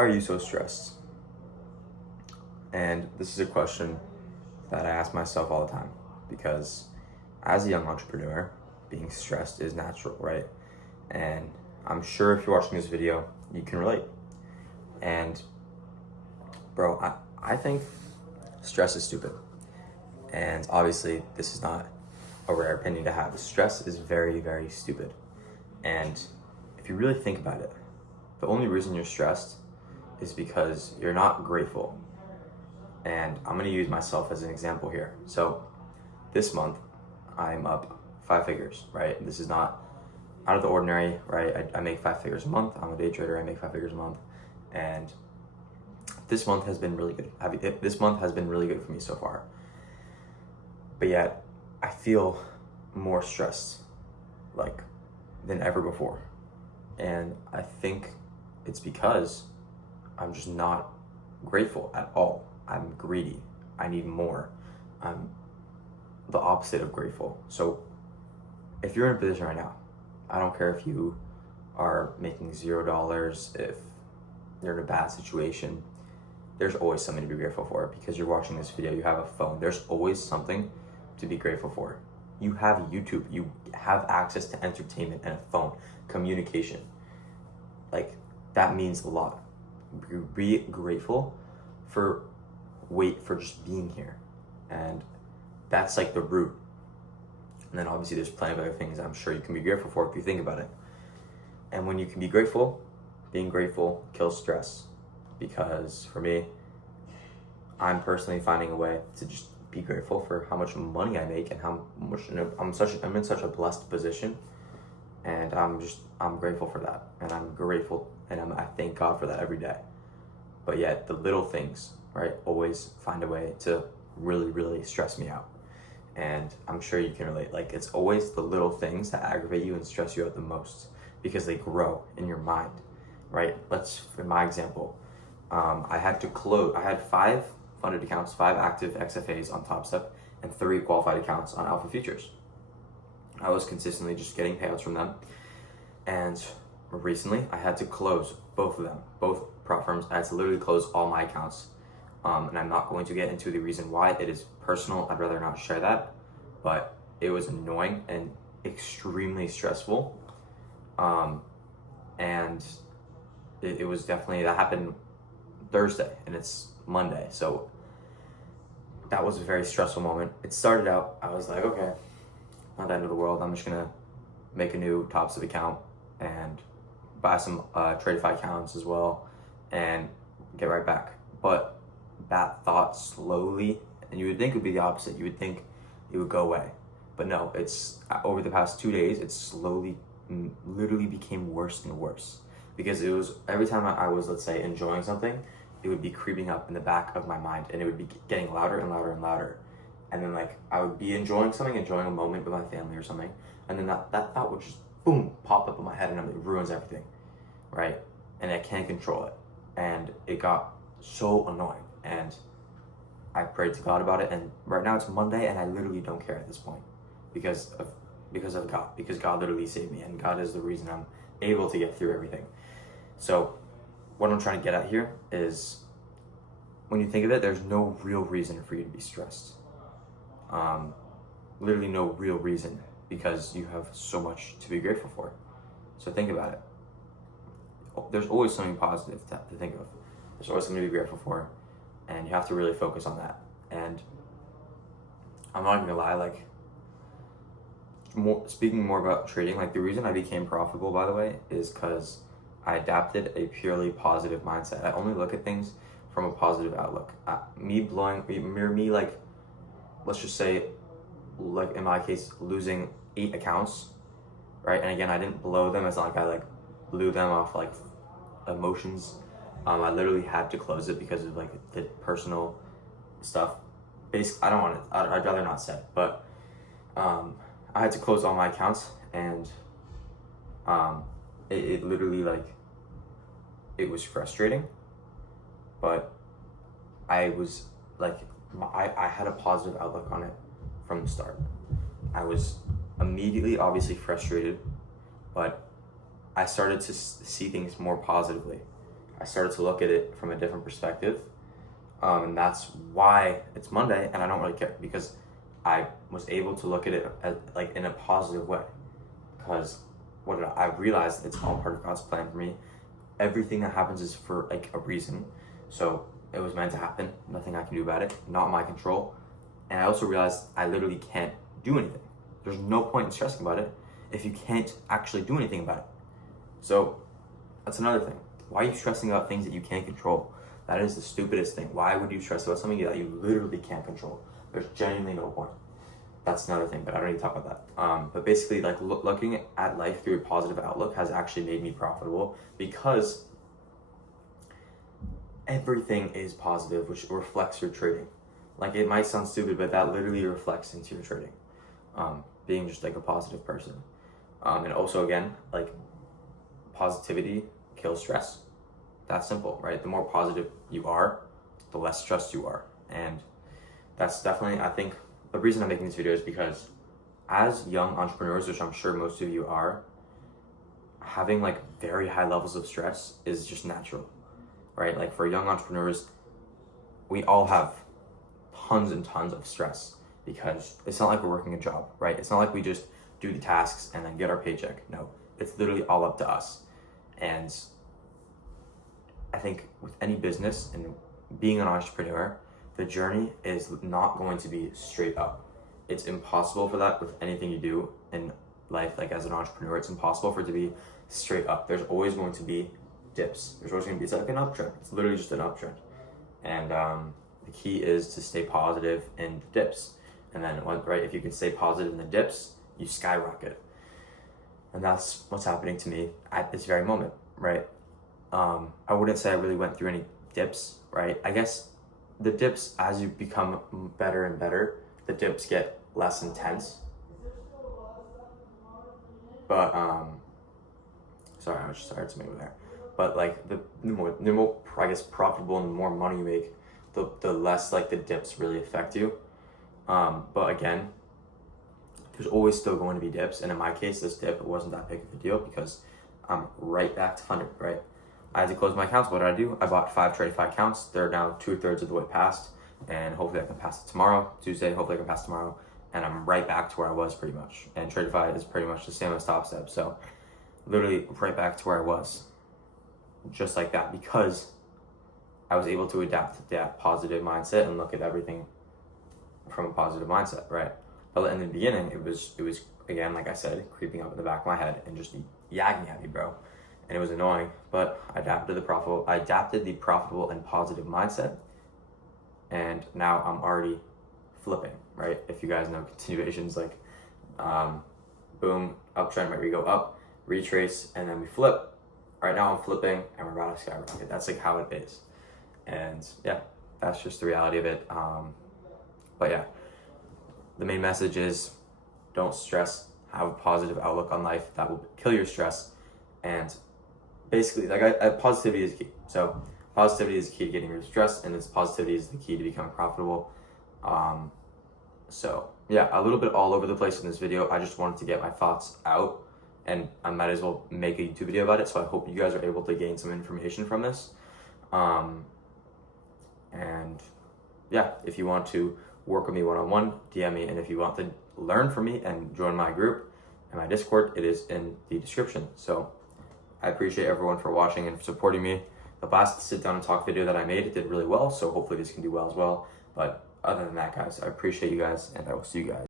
Why are you so stressed? And this is a question that I ask myself all the time because as a young entrepreneur, being stressed is natural, right? And I'm sure if you're watching this video, you can relate. And bro, I think stress is stupid. And obviously, this is not a rare opinion to have. Stress is very, very stupid. And if you really think about it, the only reason you're stressed is because you're not grateful. And I'm gonna use myself as an example here. So this month, I'm up 5 figures, right? This is not out of the ordinary, right? I make 5 figures a month. I'm a day trader, I make 5 figures a month. And this month has been really good. This month has been really good for me so far. But yet, I feel more stressed, than ever before. And I think it's because I'm just not grateful at all. I'm greedy. I need more. I'm the opposite of grateful. So if you're in a position right now, I don't care if you are making $0, if you're in a bad situation, there's always something to be grateful for because you're watching this video, you have a phone. There's always something to be grateful for. You have YouTube, you have access to entertainment and a phone, communication. That means a lot. Be grateful for just being here. And that's the root. And then obviously there's plenty of other things I'm sure you can be grateful for if you think about it. And when you can be grateful, being grateful kills stress. Because for me, I'm personally finding a way to just be grateful for how much money I make and how much I'm in such a blessed position, and I'm grateful for that, and I'm grateful, and I thank God for that every day. But yet the little things, right, always find a way to really, really stress me out, and I'm sure you can relate. It's always the little things that aggravate you and stress you out the most because they grow in your mind, right? For my example, I had 5 funded accounts, 5 active XFAs on Top Step, and 3 qualified accounts on Alpha Futures. I was consistently just getting payouts from them. And recently, I had to close both of them, both prop firms. I had to literally close all my accounts. And I'm not going to get into the reason why. It is personal. I'd rather not share that. But it was annoying and extremely stressful. And it was definitely, that happened Thursday, and it's Monday, so that was a very stressful moment. It started out, I was like, okay, not the end of the world. I'm just gonna make a new Top Step account and buy some Tradify accounts as well and get right back. But that thought slowly, and you would think it would be the opposite. You would think it would go away, but no. It's over the past 2 days, it slowly, literally became worse and worse because it was every time I was, let's say, enjoying something, it would be creeping up in the back of my mind, and it would be getting louder and louder and louder. And then I would be enjoying a moment with my family or something, and then that thought would just boom pop up in my head, and it ruins everything, right? And I can't control it, and it got so annoying. And I prayed to God about it, and right now it's Monday, and I literally don't care at this point because of God, because God literally saved me, and God is the reason I'm able to get through everything. So what I'm trying to get at here is, when you think of it, there's no real reason for you to be stressed. Literally no real reason, because you have so much to be grateful for. So think about it. There's always something positive to think of. There's always something to be grateful for, and you have to really focus on that. And I'm not even gonna lie, speaking more about trading, the reason I became profitable, by the way, is because I adapted a purely positive mindset. I only look at things from a positive outlook. Let's just say, in my case, losing 8 accounts, right? And again, I didn't blow them. It's not like I blew them off emotions. I literally had to close it because of the personal stuff. Basically, I'd rather not say, but I had to close all my accounts, and it literally it was frustrating, but I was I had a positive outlook on it from the start. I was immediately obviously frustrated, but I started to see things more positively. I started to look at it from a different perspective. And that's why it's Monday, and I don't really care, because I was able to look at it as, like, in a positive way. Because I realized it's all part of God's plan for me. Everything that happens is for like a reason. So it was meant to happen. Nothing I can do about it. Not my control. And I also realized I literally can't do anything. There's no point in stressing about it if you can't actually do anything about it. So that's another thing. Why are you stressing about things that you can't control? That is the stupidest thing. Why would you stress about something that you literally can't control? There's genuinely no point. That's another thing, but I don't need to talk about that. But basically, like, looking at life through a positive outlook has actually made me profitable, because everything is positive, which reflects your trading. Like, it might sound stupid, but that literally reflects into your trading. Being just like a positive person. And also, again, like, positivity kills stress. That's simple, right? The more positive you are, the less stressed you are. And that's definitely, I think, the reason I'm making this video is because as young entrepreneurs, which I'm sure most of you are, having like very high levels of stress is just natural, right? Like, for young entrepreneurs, we all have tons and tons of stress, because it's not like we're working a job, right? It's not like we just do the tasks and then get our paycheck. No, it's literally all up to us. And I think with any business and being an entrepreneur, the journey is not going to be straight up. It's impossible for that with anything you do in life. Like, as an entrepreneur, it's impossible for it to be straight up. There's always going to be dips. There's always going to be, it's like an uptrend. It's literally just an uptrend. And the key is to stay positive in the dips. And then, right, if you can stay positive in the dips, you skyrocket. And that's what's happening to me at this very moment, right? I wouldn't say I really went through any dips, right? I guess the dips, as you become better and better, the dips get less intense. But sorry, I just started something over there. But like, the more I guess profitable and the more money you make, the less like the dips really affect you. But again, there's always still going to be dips, and in my case, this dip, it wasn't that big of a deal, because I'm right back to funding, right? I had to close my accounts. What did I do? I bought 5 Tradify accounts. They're now 2/3 of the way past, and hopefully I can pass it tomorrow, Tuesday. Hopefully I can pass tomorrow, and I'm right back to where I was pretty much. And Tradify is pretty much the same as TopStep, so literally right back to where I was, just like that, because I was able to adapt to that positive mindset and look at everything from a positive mindset, right? But in the beginning, it was again, like I said, creeping up in the back of my head and just yagging at me, bro. And it was annoying, but I adapted the profitable and positive mindset, and now I'm already flipping, right? If you guys know continuations, like, boom, uptrend, right? We go up, retrace, and then we flip. Right now I'm flipping, and we're about to skyrocket. That's like how it is. And yeah, that's just the reality of it. But yeah, the main message is, don't stress, have a positive outlook on life. That will kill your stress. And basically, like, positivity is key. So positivity is key to getting rid of stress, and this positivity is the key to becoming profitable. So yeah, a little bit all over the place in this video. I just wanted to get my thoughts out, and I might as well make a YouTube video about it. So I hope you guys are able to gain some information from this. And yeah, if you want to work with me one-on-one, DM me. And if you want to learn from me and join my group and my Discord, it is in the description. So I appreciate everyone for watching and for supporting me. The last sit down and talk video that I made, it did really well. So hopefully this can do well as well. But other than that, guys, I appreciate you guys, and I will see you guys.